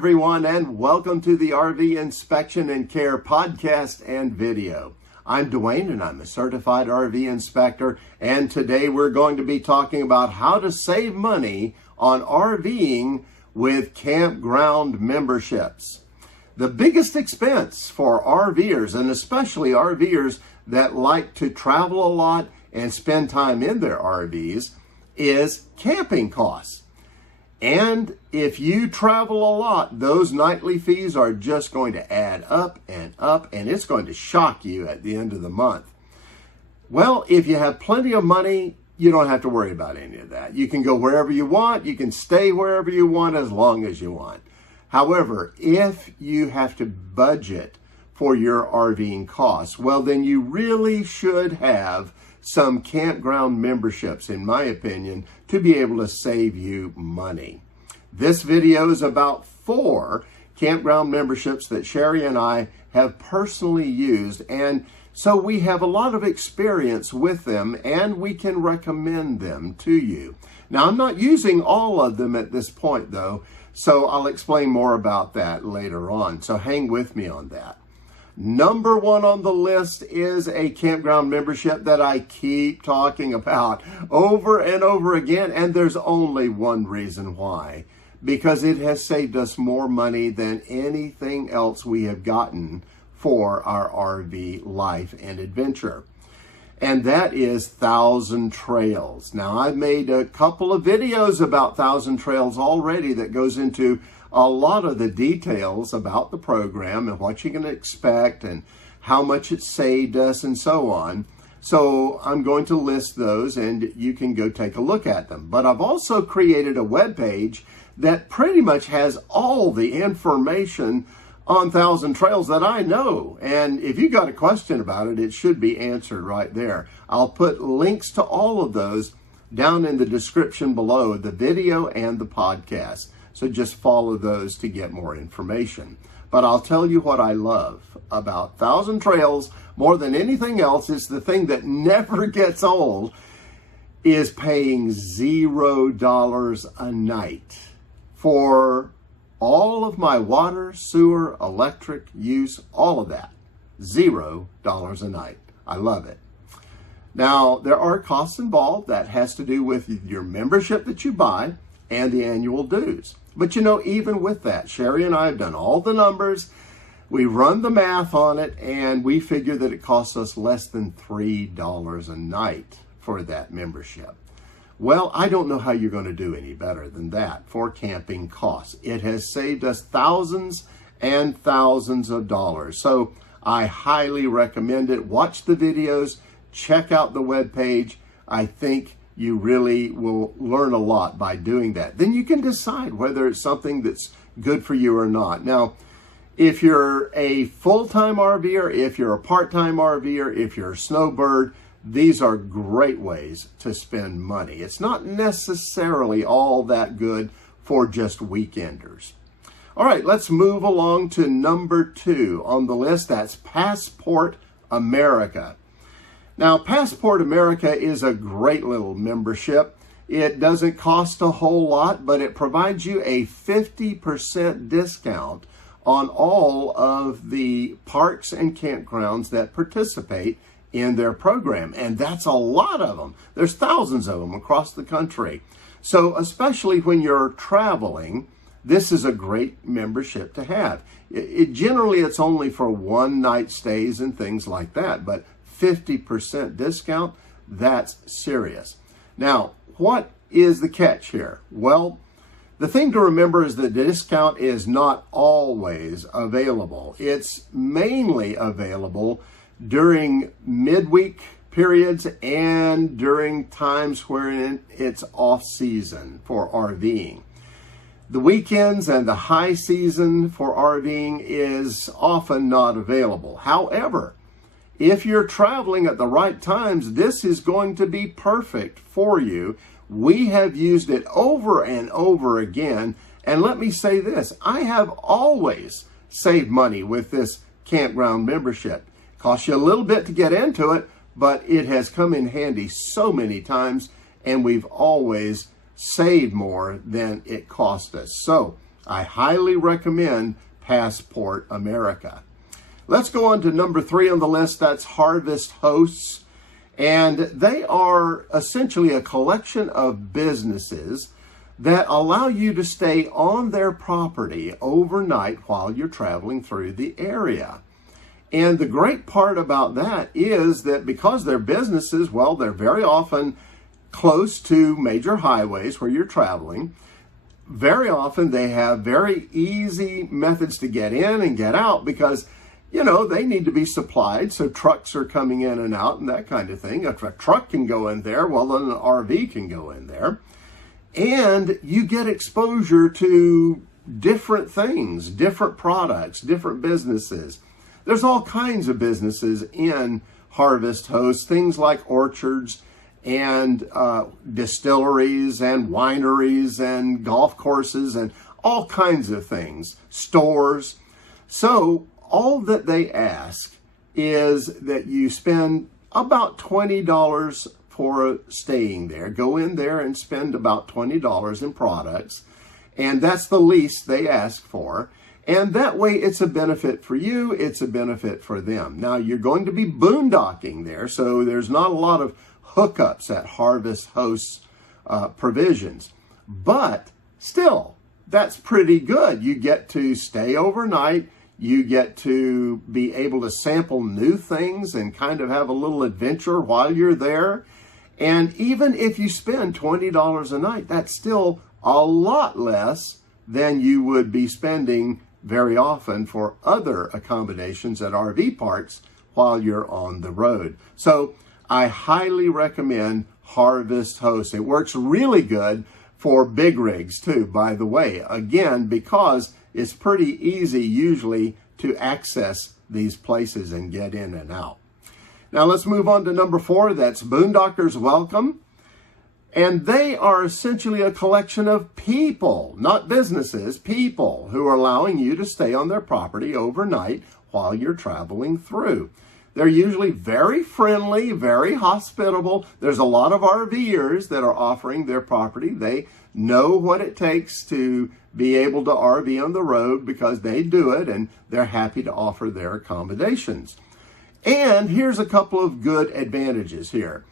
everyone, and welcome to the RV Inspection and Care podcast and video. I'm Dwayne, and I'm a certified RV inspector, and today we're going to be talking about how to save money on RVing with campground memberships. The biggest expense for RVers, and especially RVers that like to travel a lot and spend time in their RVs, is camping costs. And if you travel a lot, those nightly fees are just going to add up, and it's going to shock you at the end of the month. Well, if you have plenty of money, you don't have to worry about any of that. You can go wherever you want. You can stay wherever you want as long as you want. However, if you have to budget for your RVing costs, well, then you really should have some campground memberships, in my opinion, to be able to save you money. This video is about 4 campground memberships that Sherry and I have personally used, and so we have a lot of experience with them, and we can recommend them to you. Now, I'm not using all of them at this point, though, so I'll explain more about that later on, so hang with me on that. Number 1 on the list is a campground membership that I keep talking about over and over again, and there's only one reason why. Because it has saved us more money than anything else we have gotten for our RV life and adventure. And that is Thousand Trails. Now, I've made a couple of videos about Thousand Trails already that goes into a lot of the details about the program and what you can expect and how much it saved us and so on. So I'm going to list those and you can go take a look at them. But I've also created a web page that pretty much has all the information on Thousand Trails that I know. And if you got a question about it, it should be answered right there. I'll put links to all of those down in the description below the video and the podcast. So just follow those to get more information. But I'll tell you what I love about Thousand Trails more than anything else is the thing that never gets old is paying $0 a night for all of my water, sewer, electric use, all of that. $0 a night. I love it. Now, there are costs involved. That has to do with your membership that you buy and the annual dues. But you know, even with that, Sherry and I have done all the numbers. We run the math on it, and we figure that it costs us less than $3 a night for that membership. Well, I don't know how you're going to do any better than that for camping costs. It has saved us thousands and thousands of dollars. So I highly recommend it. Watch the videos, check out the webpage. I think you really will learn a lot by doing that. Then you can decide whether it's something that's good for you or not. Now, if you're a full-time RVer, if you're a part-time RVer, if you're a snowbird, these are great ways to spend money. It's not necessarily all that good for just weekenders. All right, let's move along to number 2 on the list. That's Passport America. Now, Passport America is a great little membership. It doesn't cost a whole lot, but it provides you a 50% discount on all of the parks and campgrounds that participate in their program. And that's a lot of them. There's thousands of them across the country. So especially when you're traveling, this is a great membership to have. Generally, it's only for one-night stays and things like that, but 50% discount, that's serious. Now, what is the catch here? Well, the thing to remember is that the discount is not always available. It's mainly available during midweek periods and during times where it's off-season for RVing. The weekends and the high season for RVing is often not available. However, if you're traveling at the right times, this is going to be perfect for you. We have used it over and over again. And let me say this, I have always saved money with this campground membership. It costs you a little bit to get into it, but it has come in handy so many times, and we've always saved more than it cost us. So I highly recommend Passport America. Let's go on to number 3 on the list. That's Harvest Hosts. And they are essentially a collection of businesses that allow you to stay on their property overnight while you're traveling through the area. And the great part about that is that because they're businesses, well, they're very often close to major highways where you're traveling. Very often they have very easy methods to get in and get out because, you know, they need to be supplied. So trucks are coming in and out and that kind of thing. If a truck can go in there, well, then an RV can go in there. And you get exposure to different things, different products, different businesses. There's all kinds of businesses in Harvest Hosts, things like orchards and distilleries and wineries and golf courses and all kinds of things, stores. So all that they ask is that you spend about $20 for staying there. Go in there and spend about $20 in products, and that's the least they ask for. And that way it's a benefit for you, it's a benefit for them. Now you're going to be boondocking there, so there's not a lot of hookups at Harvest Hosts provisions. But still, that's pretty good. You get to stay overnight, you get to be able to sample new things and kind of have a little adventure while you're there. And even if you spend $20 a night, that's still a lot less than you would be spending very often for other accommodations at RV parks while you're on the road. So I highly recommend Harvest Hosts. It works really good for big rigs too, by the way. Again, because it's pretty easy usually to access these places and get in and out. Now let's move on to number 4. That's Boondockers Welcome. And they are essentially a collection of people, not businesses, people who are allowing you to stay on their property overnight while you're traveling through. They're usually very friendly, very hospitable. There's a lot of RVers that are offering their property. They know what it takes to be able to RV on the road because they do it, and they're happy to offer their accommodations. And here's a couple of good advantages here.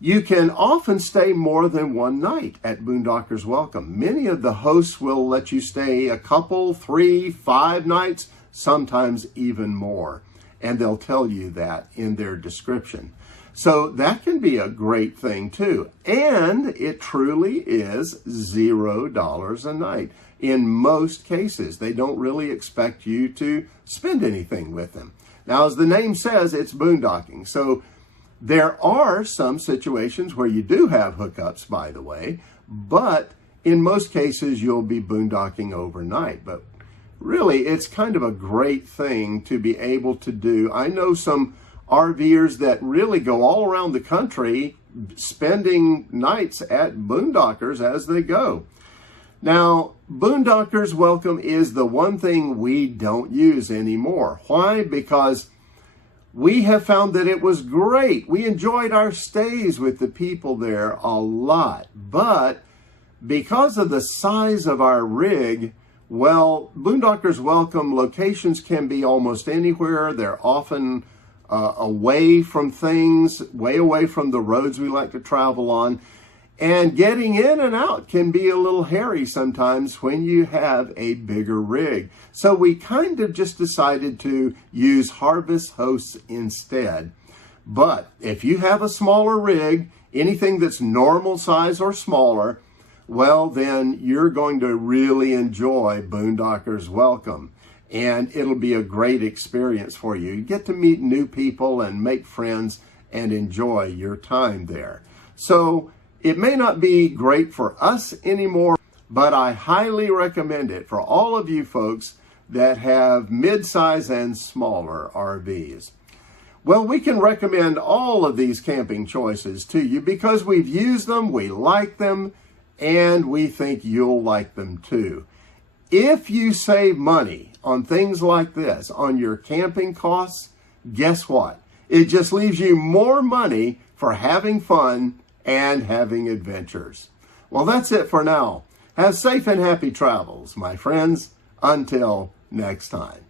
You can often stay more than one night at Boondockers Welcome. Many of the hosts will let you stay a couple, 3, 5 nights, sometimes even more. And they'll tell you that in their description. So that can be a great thing too. And it truly is $0 a night. In most cases, they don't really expect you to spend anything with them. Now, as the name says, it's boondocking. So there are some situations where you do have hookups, by the way, but in most cases, you'll be boondocking overnight. But really, it's kind of a great thing to be able to do. I know some RVers that really go all around the country spending nights at Boondockers as they go. Now, Boondockers Welcome is the one thing we don't use anymore. Why? Because we have found that it was great. We enjoyed our stays with the people there a lot. But because of the size of our rig, well, Boondockers Welcome locations can be almost anywhere. They're often away from things, way away from the roads we like to travel on. And getting in and out can be a little hairy sometimes when you have a bigger rig. So we kind of just decided to use Harvest Hosts instead. But if you have a smaller rig, anything that's normal size or smaller, well, then you're going to really enjoy Boondockers Welcome. And it'll be a great experience for you. You get to meet new people and make friends and enjoy your time there. So it may not be great for us anymore, but I highly recommend it for all of you folks that have mid-size and smaller RVs. Well, we can recommend all of these camping choices to you because we've used them, we like them, and we think you'll like them too. If you save money on things like this, on your camping costs, guess what? It just leaves you more money for having fun and having adventures. Well, that's it for now. Have safe and happy travels, my friends. Until next time.